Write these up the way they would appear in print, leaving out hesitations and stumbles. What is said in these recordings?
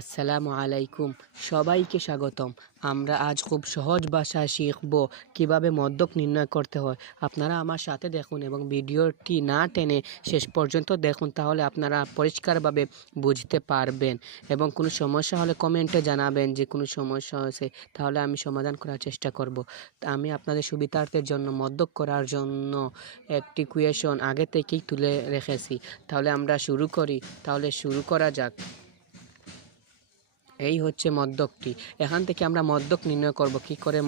আসসালামু আলাইকুম, সবাইকে স্বাগতম। আমরা আজ খুব সহজ ভাষায় শিখব কিভাবে মদ্যক নির্ণয় করতে হয়। আপনারা আমার সাথে দেখুন এবং ভিডিওটি না টেনে শেষ পর্যন্ত দেখুন, তাহলে আপনারা পরিষ্কারভাবে বুঝতে পারবেন। এবং কোনো সমস্যা হলে কমেন্টে জানাবেন যে কোনো সমস্যা হয়েছে, তাহলে আমি সমাধান করার চেষ্টা করব। আমি আপনাদের সুবিধার্থের জন্য মদ্যক করার জন্য একটি কুয়েশন আগে থেকেই তুলে রেখেছি। তাহলে আমরা শুরু করি। তাহলে শুরু করা যাক। এই হচ্ছে মদ্যকটি। এখান থেকে আমরা মদ্যক নির্ণয় করব। কি করে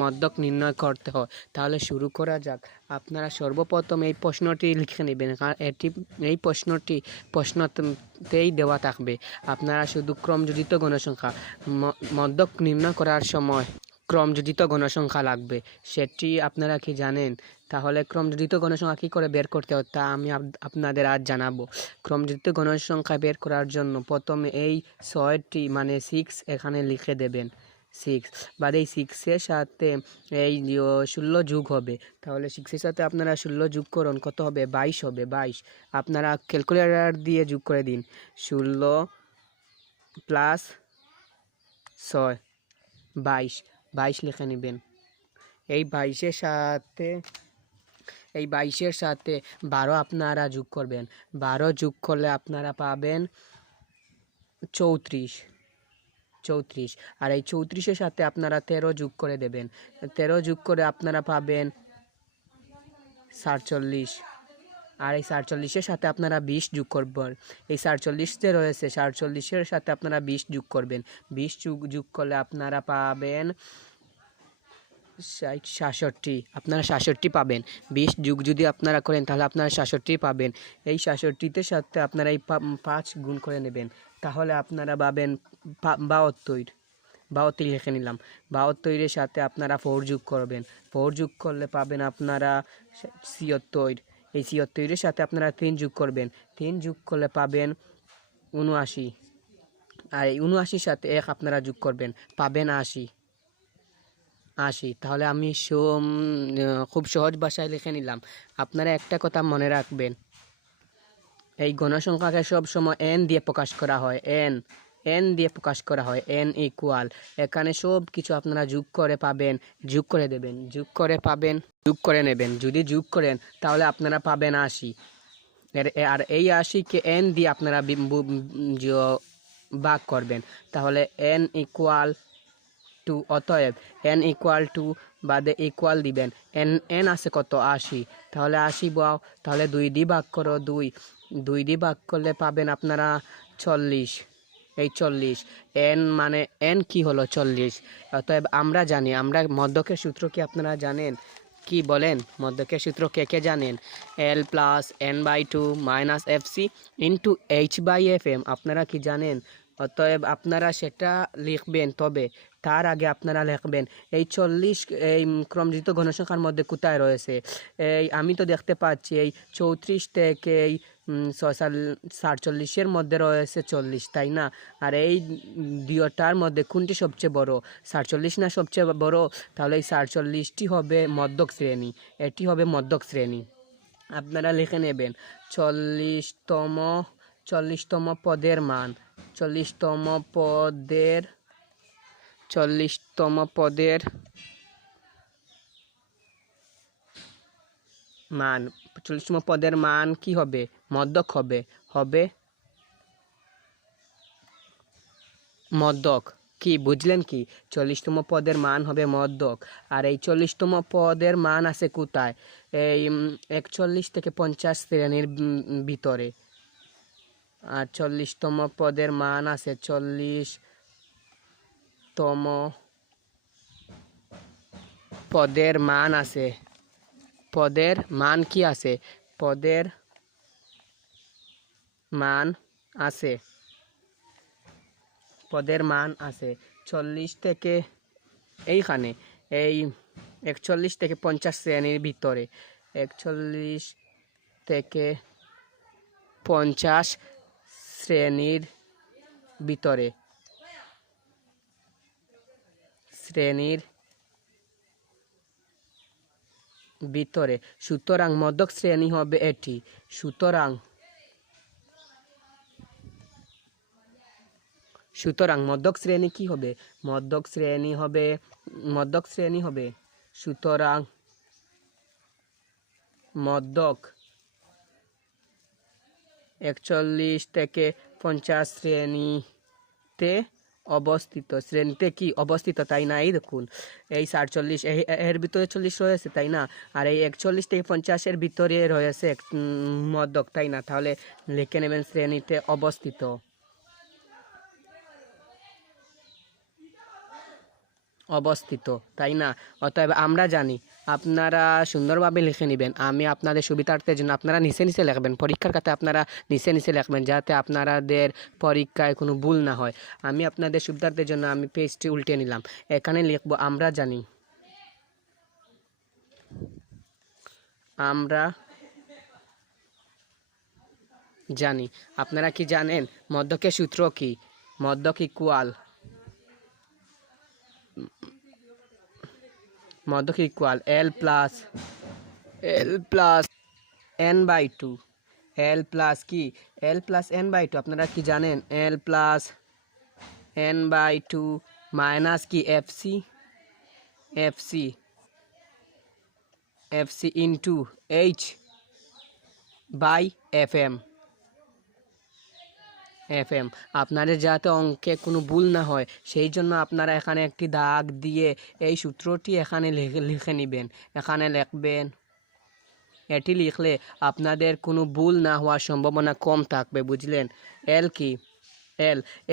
মদ্যক নির্ণয় করতে হয়, তাহলে শুরু করা যাক। আপনারা সর্বপ্রথম এই প্রশ্নটি লিখে নেবেন, কারণ এই প্রশ্নতেই দেওয়া থাকবে। আপনারা শুধু ক্রমযোজিত গণসংখ্যা, মদ্যক নির্ণয় করার সময় ক্রমযোজিত গণসংখ্যা লাগবে, সেটি আপনারা কি জানেন? তাহলে ক্রমযোজিত গণসংখ্যা কী করে বের করতে হয় তা আমি আপনাদের আজ জানাবো। ক্রমযোজিত গণসংখ্যা বের করার জন্য প্রথমে এই 6টি মানে 6 এখানে লিখে দেবেন। 6 বাদ এই 6-এর সাথে এই 16 যোগ হবে। তাহলে 6-এর সাথে আপনারা 16 যোগ করুন, কত হবে? 22 হবে। 22 আপনারা ক্যালকুলেটর দিয়ে যোগ করে দিন। 16 প্লাস 6 22 22 লিখে নেবেন। এই 22-এর সাথে 12 আপনারা যোগ করবেন। 12 যোগ করলে আপনারা পাবেন 34। আর এই 34-এর সাথে আপনারা 13 যোগ করে দেবেন। 13 যোগ করে আপনারা পাবেন 47। আর এই 47-এর সাথে আপনারা 20 যোগ করবেন। এই 47 যে রয়েছে, 47-এর সাথে আপনারা 20 যোগ করবেন। 20 যোগ করলে আপনারা পাবেন 66। আপনারা 66 পাবেন। 20 যোগ যদি আপনারা করেন তাহলে আপনারা 66 পাবেন। এই 66-তে সাথে আপনারা এই 5 গুণ করে নেবেন, তাহলে আপনারা পাবেন 72 লিখে নিলাম। 72-এর সাথে আপনারা 4 যোগ করবেন। 4 যোগ করলে পাবেন আপনারা 76। এই 76-এর সাথে আপনারা 3 যোগ করবেন। 3 যোগ করলে পাবেন 79। আর এই 79-এর সাথে 1 আপনারা যোগ করবেন, পাবেন 80। তাহলে আমি খুব সহজ ভাষায় লিখে নিলাম। আপনারা একটা কথা মনে রাখবেন, এই গণসংখ্যাকে সব সময় n দিয়ে প্রকাশ করা হয়। n দিয়ে প্রকাশ করা হয়। n ইকুয়াল, এখানে সব কিছু আপনারা যোগ করে পাবেন, যোগ করে দেবেন, যোগ করে নেবেন। যদি যোগ করেন তাহলে আপনারা পাবেন 80। আর এই 80-কে n দিয়ে আপনারা ভাগ করবেন, তাহলে n ইকুয়াল টু, অতএব n ইকুয়াল টু বাদে ইকুয়াল দিবেন। n আছে কত? 80। তাহলে 80 বাও, তাহলে 2 দিয়ে ভাগ করো। 2 দিয়ে ভাগ করলে পাবেন আপনারা 40। এই 40 n মানে n কি হলো? 40। অতএব আমরা জানি, মদ্যকের সূত্র কি আপনারা জানেন? কি বলেন? মদ্যকের সূত্র কে জানেন? L+n/2 - fc into h/fm। আপনারা কি জানেন? অতএব আপনারা সেটা লিখবেন, তবে তার আগে আপনারা লিখবেন এই 40 এই ক্রমযুক্ত গণসংখ্যার মধ্যে কোথায় রয়েছে। এই আমি তো দেখতে পাচ্ছি এই 34 থেকে এই 47-এর মধ্যে রয়েছে 40, তাই না? আর এই দুইটার মধ্যে কোনটি সবচেয়ে বড়? 47 না সবচেয়ে বড়? তাহলে এই 47টি হবে মধ্যক শ্রেণী। এটি হবে মধ্যক শ্রেণী। আপনারা লিখে নেবেন 40তম পদের মান। 40তম পদের মান 40তম পদের মান কি হবে? মধ্যক হবে মধ্যক। কি বুঝলেন? কি 40তম পদের মান হবে মধ্যক। আর এই 40তম পদের মান আছে কোথায়? এই 41 থেকে 50 শ্রেণীর ভিতরে। আর 40তম পদের মান আছে 40তম পদের মান আছে। পদের মান কি আছে? পদের মান আছে 40 থেকে এইখানে এই 41 থেকে 50 শ্রেণীর ভিতরে। 41 থেকে 50 শ্রেণীর ভিতরে। সুতরাং মধ্যক শ্রেণী হবে এটি। সুতরাং সুতরাং মধ্যক শ্রেণী কি হবে? মধ্যক শ্রেণী হবে সুতরাং মধ্যক 41 থেকে 50 শ্রেণীতে অবস্থিত, তাই না? এই দেখুন, এই 47 এর ভিতরে 40 রয়েছে, তাই না? আর এই 41 থেকে 50 এর ভিতরে রয়েছে মধ্যক, তাই না? তাহলে লিখে নেবেন শ্রেণীতে অবস্থিত, তাই না? অতএব আমরা জানি, আপনারা সুন্দরভাবে লিখে নেবেন। আমি আপনাদের সুবিধার্থের জন্য আপনারা নিচে লিখবেন, পরীক্ষার খাতায় আপনারা নিচে লিখবেন, যাতে আপনাদের পরীক্ষায় কোনো ভুল না হয়। আমি আপনাদের সুবিধার্থের জন্য আমি পেজটি উল্টে নিলাম। এখানে লিখব আমরা জানি। আপনারা কি জানেন মধ্যকের সূত্র কি? মধ্যক equal L plus n/2। L plus n/2, আপনারা কি জানেন? L প্লাস n/2 মাইনাস কি FC ইন্টু H/FM। আপনাদের যাতে অঙ্কে কোনো ভুল না হয়, সেই জন্য আপনারা এখানে একটি দাগ দিয়ে এই সূত্রটি এখানে লিখে নেবেন। এখানে লিখবেন, এটি লিখলে আপনাদের কোনো ভুল না হওয়ার সম্ভাবনা কম থাকবে, বুঝলেন?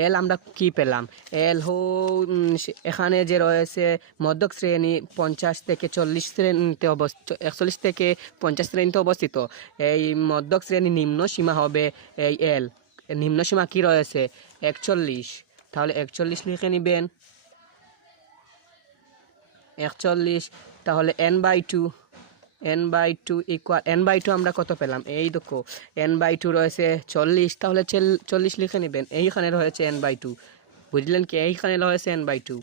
এল আমরা কি পেলাম? এখানে যে রয়েছে মধ্যক শ্রেণী 50 থেকে 40 শ্রেণীতে 41 থেকে 50 শ্রেণীতে অবস্থিত। এই মধ্যক শ্রেণী নিম্ন সীমা হবে এই এল। নিম্ন সীমা কি রয়েছে? 41। তাহলে 41 লিখে নেবেন, 41। তাহলে n/2 ইকুয়াল n/2 আমরা কত পেলাম? এই দেখো, n/2 রয়েছে 40, তাহলে 40 লিখে নেবেন। এইখানে রয়েছে n/2, বুঝলেন কি? এইখানে রয়েছে n/2,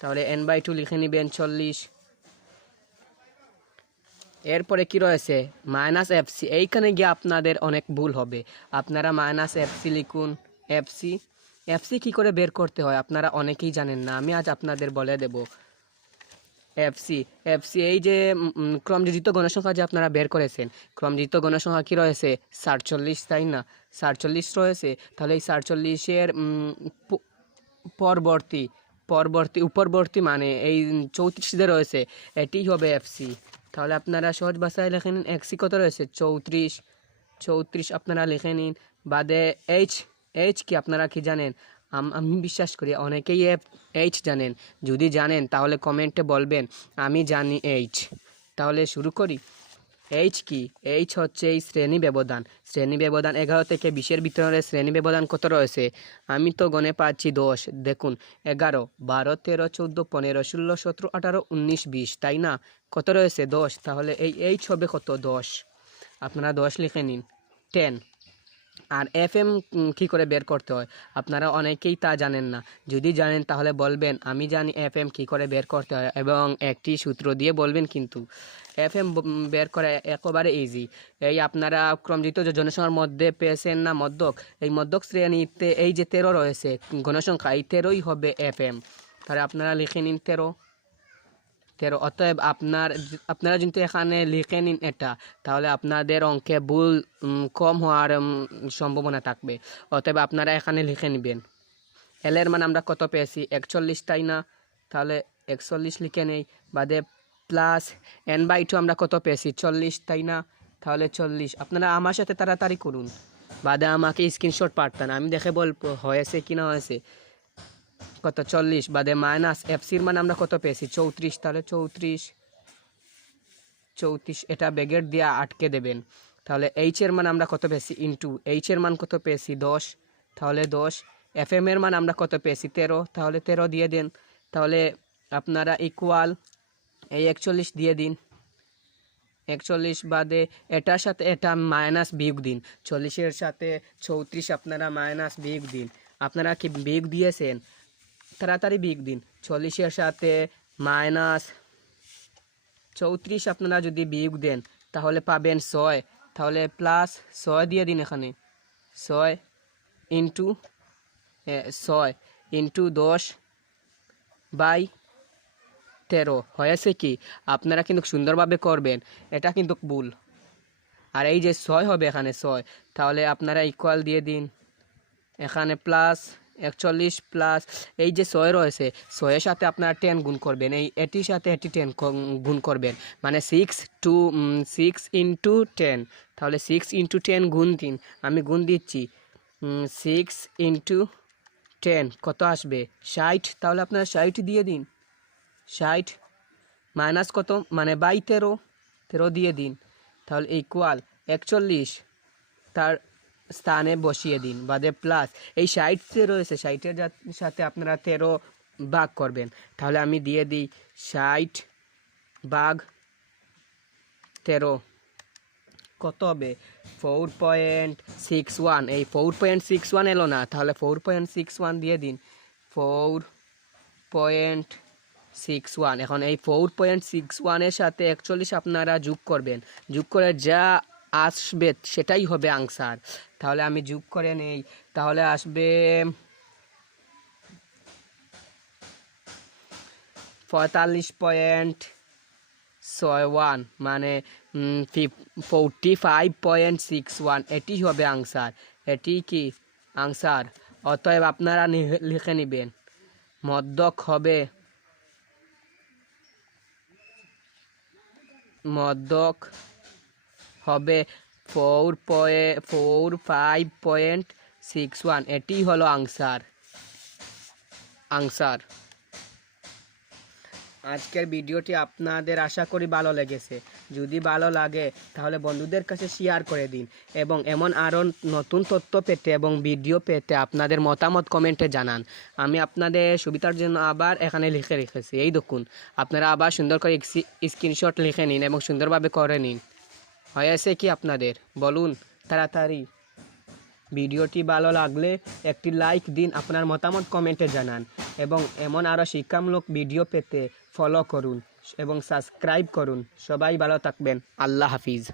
তাহলে n/2 লিখে নেবেন 40। এরপরে কি রয়েছে? -FC। এইখানে গিয়ে আপনাদের অনেক ভুল হবে, আপনারা -FC লিখুন। FC কি করে বের করতে হয় আপনারা অনেকেই জানেন না, আমি আজ আপনাদের বলে দেব। FC এই যে ক্রমযোজিত গণসংখ্যা যে আপনারা বের করেছেন, ক্রমযোজিত গণসংখ্যা কি রয়েছে? 47, তাই না? 47 রয়েছে। তাহলে এই 47-এর উপরবর্তী মানে এই 34 যে রয়েছে, এটি হবে FC। তাহলে আপনারা সহজ ভাষায় লিখে নিন, FC কত রয়েছে? 34 আপনারা লিখে নিন। বাদে H কি আপনারা কি জানেন? আমি বিশ্বাস করি অনেকেই H জানেন। যদি জানেন তাহলে কমেন্টে বলবেন আমি জানি H। তাহলে শুরু করি। H কি? H হচ্ছে এই শ্রেণী ব্যবধান 11 থেকে 20-এর ভিতরে শ্রেণী ব্যবধান কত রয়েছে? আমি তো গণে পাচ্ছি 10। দেখুন, 11, 12, 13, 14, 15, 16, 17, 18, 19, 20, তাই না? কত রয়েছে? 10। তাহলে এই H হবে কত? 10। আপনারা 10 লিখে নিন। 10। আর FM কি করে বের করতে হয় আপনারা অনেকেই তা জানেন না। যদি জানেন তাহলে বলবেন আমি জানি FM কি করে বের করতে হয়, এবং একটি সূত্র দিয়ে বলবেন। কিন্তু FM বের করা একেবারে ইজি। এই আপনারা ক্রমযুক্ত জনসংখ্যার মধ্যে পেয়েছেন না মধ্যক, এই মধ্যক শ্রেণীতে এই যে 13 রয়েছে গণসংখ্যা, এই 13ই হবে FM। তাহলে আপনারা লিখে নিন 13। অতএব আপনারা যদি এখানে লিখে নিন এটা, তাহলে আপনাদের অঙ্কে ভুল কম হওয়ার সম্ভাবনা থাকবে। অতএব আপনারা এখানে লিখে নেবেন। এল এর মান আমরা কত পেয়েছি? 41, তাই না? তাহলে 41 লিখে নেই। বাদে প্লাস n/2 আমরা কত পেয়েছি? 40, তাই না? তাহলে 40। আপনারা আমার সাথে তাড়াতাড়ি করুন, বাদে আমাকে স্ক্রিনশট পাঠান, আমি দেখে বলবো হয়েছে কি না হয়েছে। কত? 40। বাদে -FCর মান আমরা কত পেয়েছি? 34। তাহলে 34 এটা ব্যাগেট দিয়ে আটকে দেবেন। তাহলে H এর মান আমরা কত পেয়েছি? ইন্টু H এর মান কত পেয়েছি? 10। তাহলে 10। FM এর মান আমরা কত পেয়েছি? 13। তাহলে 13 দিয়ে দেন। তাহলে আপনারা ইকুয়াল এই 41 দিয়ে দিন। 41 বাদে এটার সাথে এটা মাইনাস বিয়োগ দিন। 40-এর সাথে 34 আপনারা মাইনাস বিয়োগ দিন। আপনারা কি বিয়োগ দিয়েছেন? তাড়াতাড়ি বিয়োগ দিন। 40-এর সাথে -34 আপনারা যদি বিয়োগ দেন তাহলে পাবেন 6। তাহলে +6 দিয়ে দিন এখানে। 6 ইন্টু 6 ইন্টু 10/13 হয়েছে কি? আপনারা কিন্তু সুন্দরভাবে করবেন, এটা কিন্তু ভুল। আর এই যে 6 হবে এখানে 6, তাহলে আপনারা ইকুয়াল দিয়ে দিন। এখানে প্লাস 41 প্লাস এই যে 6 রয়েছে, 6-এর সাথে আপনারা 10 গুণ করবেন, এটির সাথে এটি 10 গুণ করবেন, মানে 6 ইন্টু 10। তাহলে 6 ইন্টু 10 গুণ দিন, আমি গুণ দিচ্ছি। 6 ইন্টু 10 কত আসবে? 60। তাহলে আপনারা 60 দিয়ে দিন। 60 মাইনাস কত, মানে 13 দিয়ে দিন। তাহলে ইকুয়াল 41 তার স্থানে বসিয়ে দিন, বাদে প্লাস এই 60 যে রয়েছে 60-এর সাথে আপনারা 13 ভাগ করবেন। তাহলে আমি দিয়ে দিই 60/13 কত হবে? 4.61। এই 4.61 এলো না, তাহলে 4.61 দিয়ে দিন। 4.61। এখন এই 4.61-এর সাথে 41 আপনারা যোগ করবেন, যোগ করে যা আসবে সেটাই হবে আনসার। তাহলে আমি যোগ করে নেই, তাহলে আসবে 45.61, মানে 45.61, এটি হবে আনসার। এটি কি আনসার? অতএব আপনারা লিখে নেবেন মধ্যক হবে 45.61, এটি হলো আনসার। আজকের ভিডিওটি আপনাদের আশা করি ভালো লেগেছে। যদি ভালো লাগে তাহলে বন্ধুদের কাছে শেয়ার করে দিন, এবং এমন আরও নতুন তথ্য পেতে এবং ভিডিও পেতে আপনাদের মতামত কমেন্টে জানান। আমি আপনাদের সুবিধার জন্য আবার এখানে লিখে রেখেছি, এই দেখুন। আপনারা আবার সুন্দর করে স্ক্রিনশট লিখে নিন এবং সুন্দরভাবে করে নিন। হয়েছে কি আপনাদের? বলুন তাড়াতাড়ি। ভিডিওটি ভালো লাগলে একটি লাইক দিন, আপনার মতামত কমেন্টে জানান, এবং এমন আরও শিক্ষামূলক ভিডিও পেতে ফলো করুন এবং সাবস্ক্রাইব করুন। সবাই ভালো থাকবেন। আল্লাহ হাফিজ।